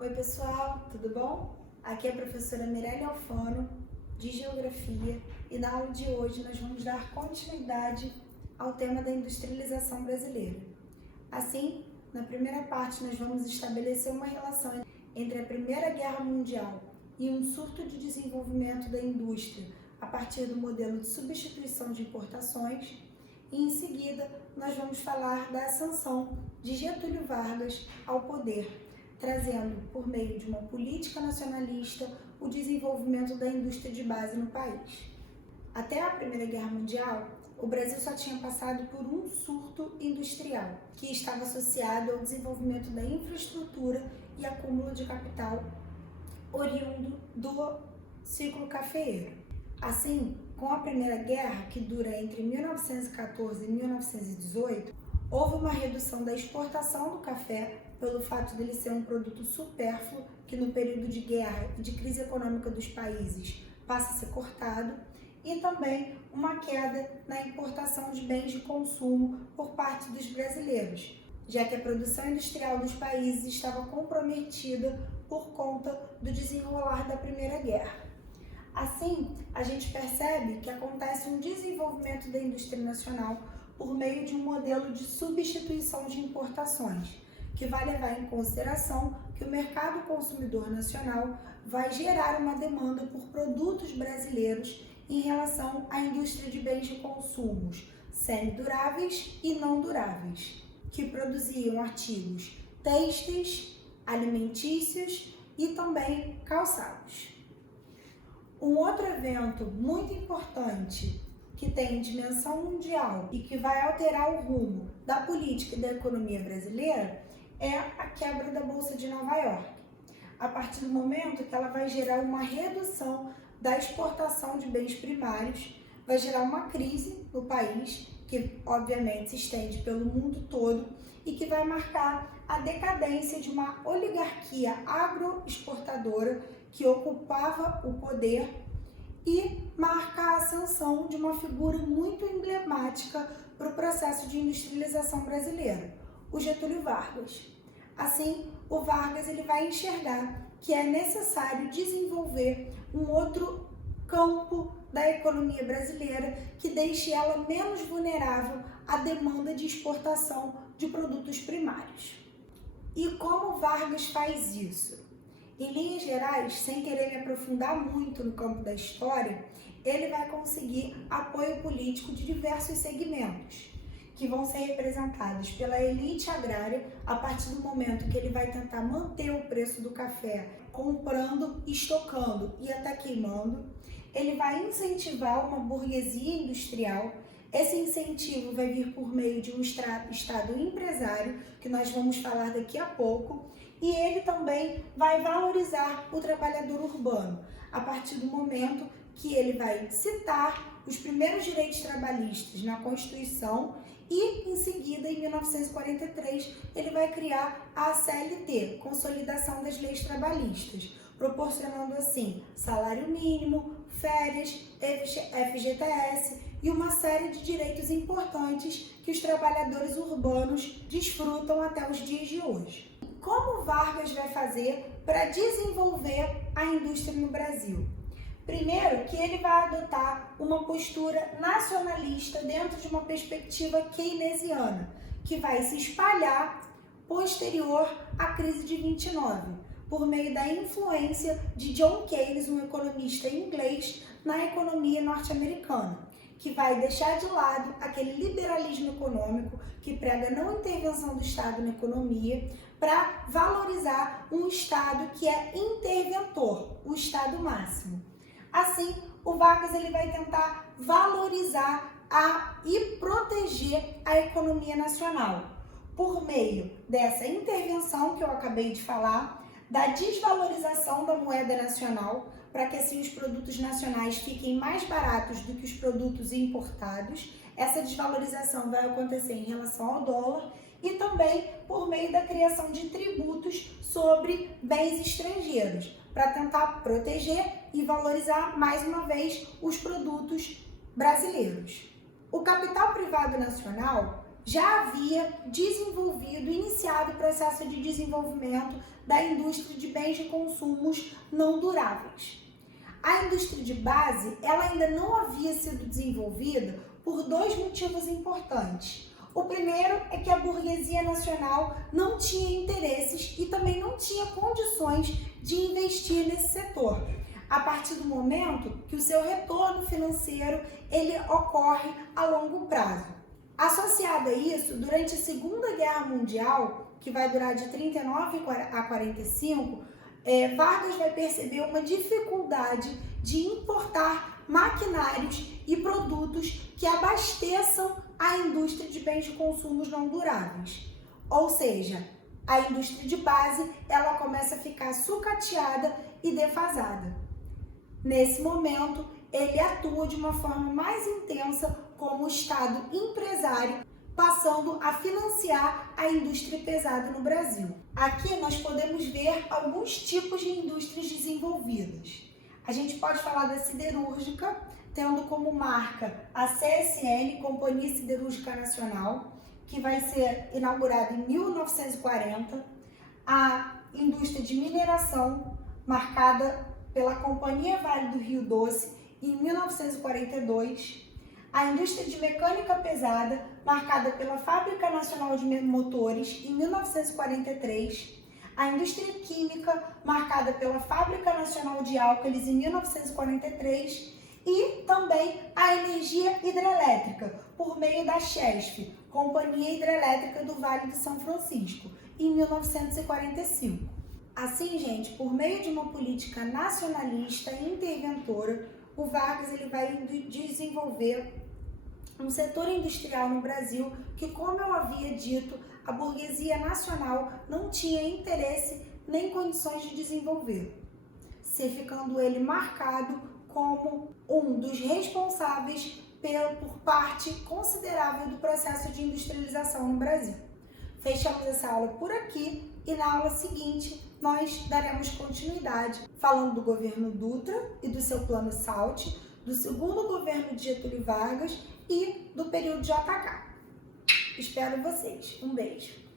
Oi pessoal, tudo bom? Aqui é a professora Mirelle Alfano, de Geografia, e na aula de hoje nós vamos dar continuidade ao tema da industrialização brasileira. Assim, na primeira parte nós vamos estabelecer uma relação entre a Primeira Guerra Mundial e um surto de desenvolvimento da indústria a partir do modelo de substituição de importações, e em seguida nós vamos falar da ascensão de Getúlio Vargas ao poder, trazendo, por meio de uma política nacionalista, o desenvolvimento da indústria de base no país. Até a Primeira Guerra Mundial, o Brasil só tinha passado por um surto industrial, que estava associado ao desenvolvimento da infraestrutura e acúmulo de capital oriundo do ciclo cafeeiro. Assim, com a Primeira Guerra, que dura entre 1914 e 1918, houve uma redução da exportação do café pelo fato dele ser um produto supérfluo, que no período de guerra e de crise econômica dos países passa a ser cortado, e também uma queda na importação de bens de consumo por parte dos brasileiros, já que a produção industrial dos países estava comprometida por conta do desenrolar da Primeira Guerra. Assim, a gente percebe que acontece um desenvolvimento da indústria nacional por meio de um modelo de substituição de importações, que vai levar em consideração que o mercado consumidor nacional vai gerar uma demanda por produtos brasileiros em relação à indústria de bens de consumo semiduráveis e não duráveis, que produziam artigos têxteis, alimentícios e também calçados. Um outro evento muito importante que tem dimensão mundial e que vai alterar o rumo da política e da economia brasileira é a quebra da Bolsa de Nova York, a partir do momento que ela vai gerar uma redução da exportação de bens primários, vai gerar uma crise no país, que obviamente se estende pelo mundo todo e que vai marcar a decadência de uma oligarquia agroexportadora que ocupava o poder e marca a ascensão de uma figura muito emblemática para o processo de industrialização brasileiro, o Getúlio Vargas. Assim, o Vargas ele vai enxergar que é necessário desenvolver um outro campo da economia brasileira que deixe ela menos vulnerável à demanda de exportação de produtos primários. E como Vargas faz isso? Em linhas gerais, sem querer me aprofundar muito no campo da história, ele vai conseguir apoio político de diversos segmentos, que vão ser representados pela elite agrária a partir do momento que ele vai tentar manter o preço do café comprando, estocando e até queimando. Ele vai incentivar uma burguesia industrial. Esse incentivo vai vir por meio de um estado empresário, que nós vamos falar daqui a pouco, e ele também vai valorizar o trabalhador urbano, a partir do momento que ele vai citar os primeiros direitos trabalhistas na Constituição e, em seguida, em 1943, ele vai criar a CLT, Consolidação das Leis Trabalhistas, proporcionando assim salário mínimo, férias, FGTS e uma série de direitos importantes que os trabalhadores urbanos desfrutam até os dias de hoje. Como Vargas vai fazer para desenvolver a indústria no Brasil? Primeiro, que ele vai adotar uma postura nacionalista dentro de uma perspectiva keynesiana, que vai se espalhar posterior à crise de 29, por meio da influência de John Keynes, um economista inglês, na economia norte-americana, que vai deixar de lado aquele liberalismo econômico que prega não intervenção do Estado na economia, para valorizar um Estado que é interventor, o Estado máximo. Assim, o Vargas ele vai tentar valorizar e proteger a economia nacional por meio dessa intervenção que eu acabei de falar, da desvalorização da moeda nacional, para que assim os produtos nacionais fiquem mais baratos do que os produtos importados. Essa desvalorização vai acontecer em relação ao dólar e também por meio da criação de tributos sobre bens estrangeiros, para tentar proteger e valorizar mais uma vez os produtos brasileiros. O capital privado nacional já havia iniciado o processo de desenvolvimento da indústria de bens de consumos não duráveis. A indústria de base, ela ainda não havia sido desenvolvida por dois motivos importantes. O primeiro é que a burguesia nacional não tinha interesses e também não tinha condições de investir nesse setor, a partir do momento que o seu retorno financeiro ele ocorre a longo prazo. Associado a isso, durante a Segunda Guerra Mundial, que vai durar de 39 a 45, Vargas vai perceber uma dificuldade de importar maquinários e produtos que abasteçam a indústria de bens de consumos não duráveis. Ou seja, a indústria de base ela começa a ficar sucateada e defasada. Nesse momento, ele atua de uma forma mais intensa como Estado empresário, passando a financiar a indústria pesada no Brasil. Aqui nós podemos ver alguns tipos de indústrias desenvolvidas. A gente pode falar da siderúrgica, tendo como marca a CSN, Companhia Siderúrgica Nacional, que vai ser inaugurada em 1940. A indústria de mineração, marcada pela Companhia Vale do Rio Doce, em 1942. A indústria de mecânica pesada, marcada pela Fábrica Nacional de Motores, em 1943. A indústria química, marcada pela Fábrica Nacional de Álcalis, em 1943. E também a energia hidrelétrica, por meio da CHESF, Companhia Hidrelétrica do Vale do São Francisco, em 1945. Assim, gente, por meio de uma política nacionalista e interventora, o Vargas ele vai desenvolver um setor industrial no Brasil que, como eu havia dito, a burguesia nacional não tinha interesse nem condições de desenvolver, ficando ele marcado como um dos responsáveis por parte considerável do processo de industrialização no Brasil. Fechamos essa aula por aqui e na aula seguinte nós daremos continuidade falando do governo Dutra e do seu plano SALT, do segundo governo de Getúlio Vargas e do período JK. Espero vocês. Um beijo.